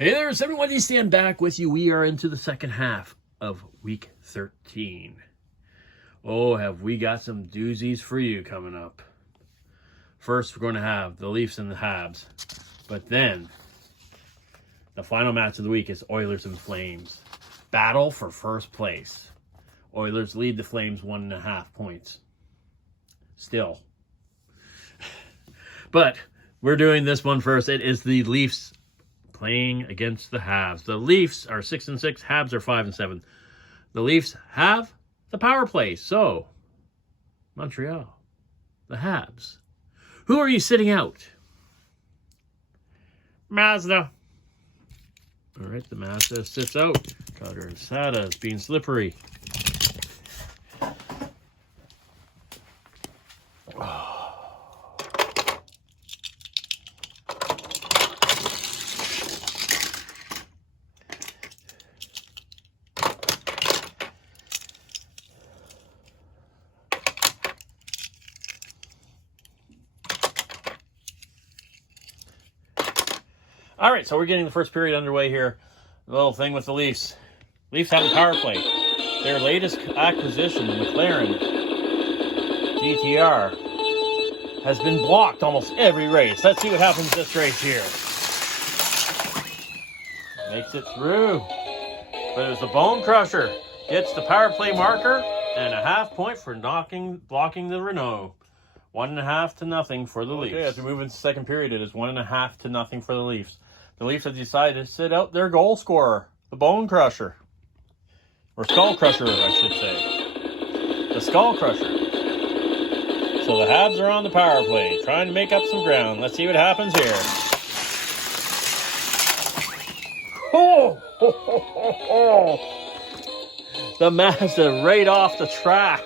Hey there, it's everyone. Stand back with you. We are into the second half of week 13. Oh, have we got some doozies for you coming up. First, we're going to have the Leafs and the Habs. But then, the final match of the week is Oilers and Flames. Battle for first place. Oilers lead the Flames 1.5 points. Still. But we're doing this one first. It is the Leafs playing against the Habs. The Leafs are 6-6. Habs are 5-7. The Leafs have the power play. So, Montreal, the Habs. Who are you sitting out? Mazda. All right, the Mazda sits out. Carter Sada is being slippery. All right, so we're getting the first period underway here. A little thing with the Leafs. Leafs have the power play. Their latest acquisition, the McLaren GTR, has been blocked almost every race. Let's see what happens this race here. Makes it through. But it was the Bone Crusher. Gets the power play marker and a half point for blocking the Renault. 1.5-0 for the Leafs. Okay, as we move into the second period, it is 1.5-0 for the Leafs. The Leafs have decided to sit out their goal scorer, the Bone Crusher. Or Skull Crusher, I should say. The Skull Crusher. So the Habs are on the power play, trying to make up some ground. Let's see what happens here. The Mazda right off the track.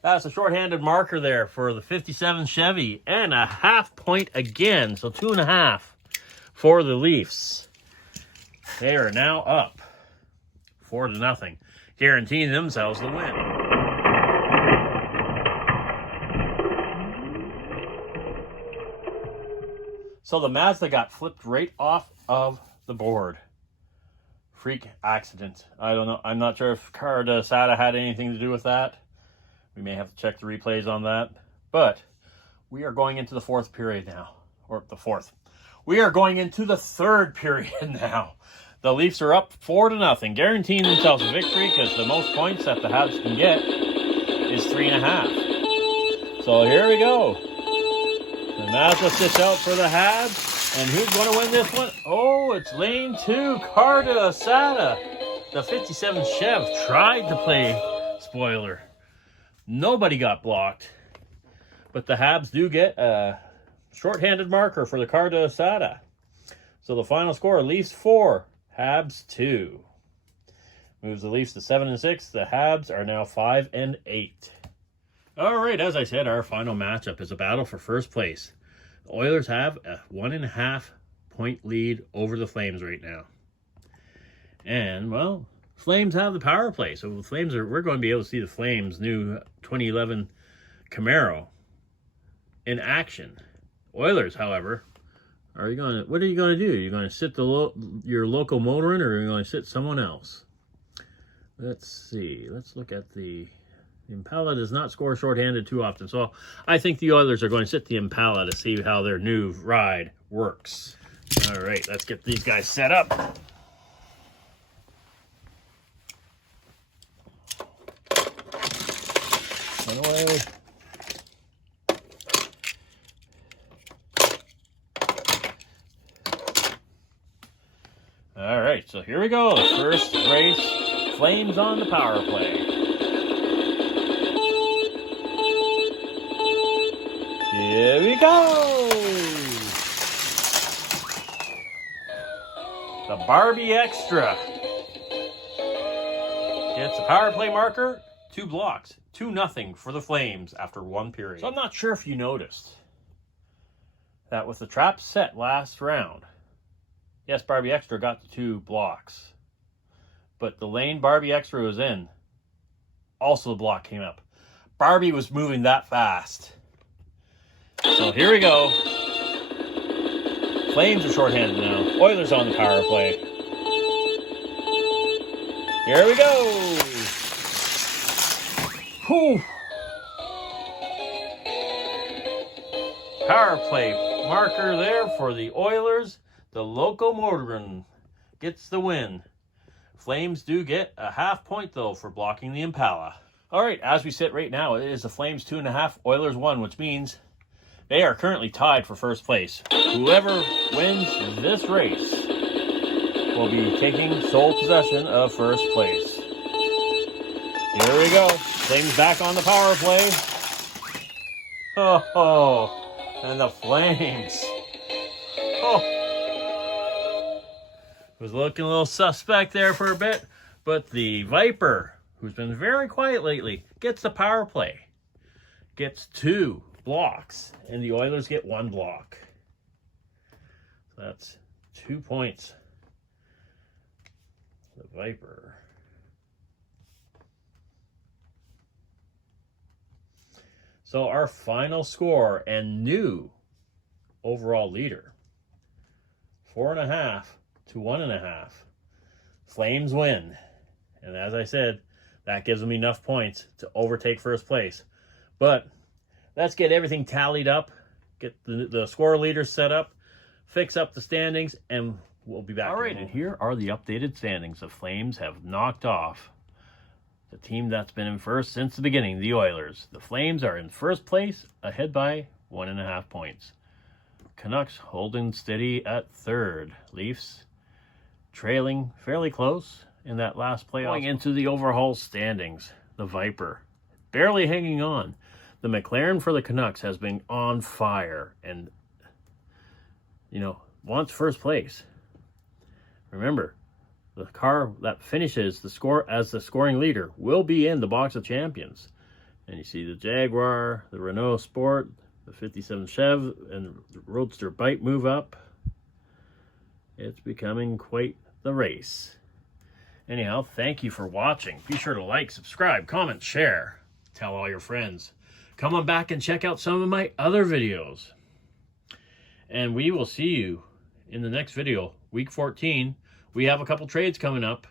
That's a shorthanded marker there for the 57 Chevy. And a half point again. So 2.5 for the Leafs. They are now up 4-0. Guaranteeing themselves the win. So the Mazda got flipped right off of the board. Freak accident. I don't know. I'm not sure if Carter Sada had anything to do with that. We may have to check the replays on that. But we are going into the fourth period now. Or the fourth. We are going into the third period now. The Leafs are up 4-0, guaranteeing themselves a victory because the most points that the Habs can get is 3.5. So here we go. The Mazda sits out for the Habs. And who's going to win this one? Oh, it's lane 2, Carter Sada. The 57 Chev tried to play spoiler. Nobody got blocked. But the Habs do get a shorthanded marker for the Carter Sada. So the final score, Leafs 4, Habs 2. Moves the Leafs to 7-6. The Habs are now 5-8. All right, as I said, our final matchup is a battle for first place. The Oilers have a 1.5 point lead over the Flames right now. And, well, Flames have the power play. So the Flames we're going to be able to see the Flames' new 2011 Camaro in action. Oilers, however, what are you going to do? Are you going to sit your local motor in, or are you going to sit someone else? Let's see. Let's look at the Impala does not score shorthanded too often. So I think the Oilers are going to sit the Impala to see how their new ride works. All right, let's get these guys set up. Run away. All right, so here we go. The first race, Flames on the power play. Here we go! The Barbie Extra gets a power play marker, 2 blocks, 2-0 for the Flames after 1 period. So I'm not sure if you noticed that with the trap set last round, yes, Barbie Extra got the 2 blocks, but the lane Barbie Extra was in, also the block came up. Barbie was moving that fast. So here we go. Flames are shorthanded now. Oilers on the power play. Here we go. Whew. Power play marker there for the Oilers. The Locomotion gets the win. Flames do get a half point, though, for blocking the Impala. All right, as we sit right now, it is the Flames 2.5, Oilers 1, which means they are currently tied for first place. Whoever wins this race will be taking sole possession of first place. Here we go. Flames back on the power play. Oh, and the Flames. Oh. Was looking a little suspect there for a bit, but the Viper, who's been very quiet lately, gets the power play. Gets 2 blocks, and the Oilers get 1 block. So that's 2 points. The Viper. So our final score and new overall leader, 4.5 to 1.5. Flames win. And as I said, that gives them enough points to overtake first place. But let's get everything tallied up, get the score leaders set up, fix up the standings, and we'll be back. All right, and here are the updated standings. The Flames have knocked off the team that's been in first since the beginning, the Oilers. The Flames are in first place, ahead by 1.5 points. Canucks holding steady at third. Leafs trailing fairly close in that last playoff. Going into the overall standings, the Viper barely hanging on. The McLaren for the Canucks has been on fire and, wants first place. Remember, the car that finishes the score as the scoring leader will be in the box of champions. And you see the Jaguar, the Renault Sport, the 57 Chev, and the Roadster Bite move up. It's becoming quite the race. Anyhow, thank you for watching. Be sure to like, subscribe, comment, share. Tell all your friends. Come on back and check out some of my other videos. And we will see you in the next video, week 14. We have a couple trades coming up.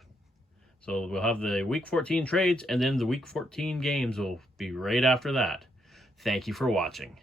So we'll have the week 14 trades, and then the week 14 games will be right after that. Thank you for watching.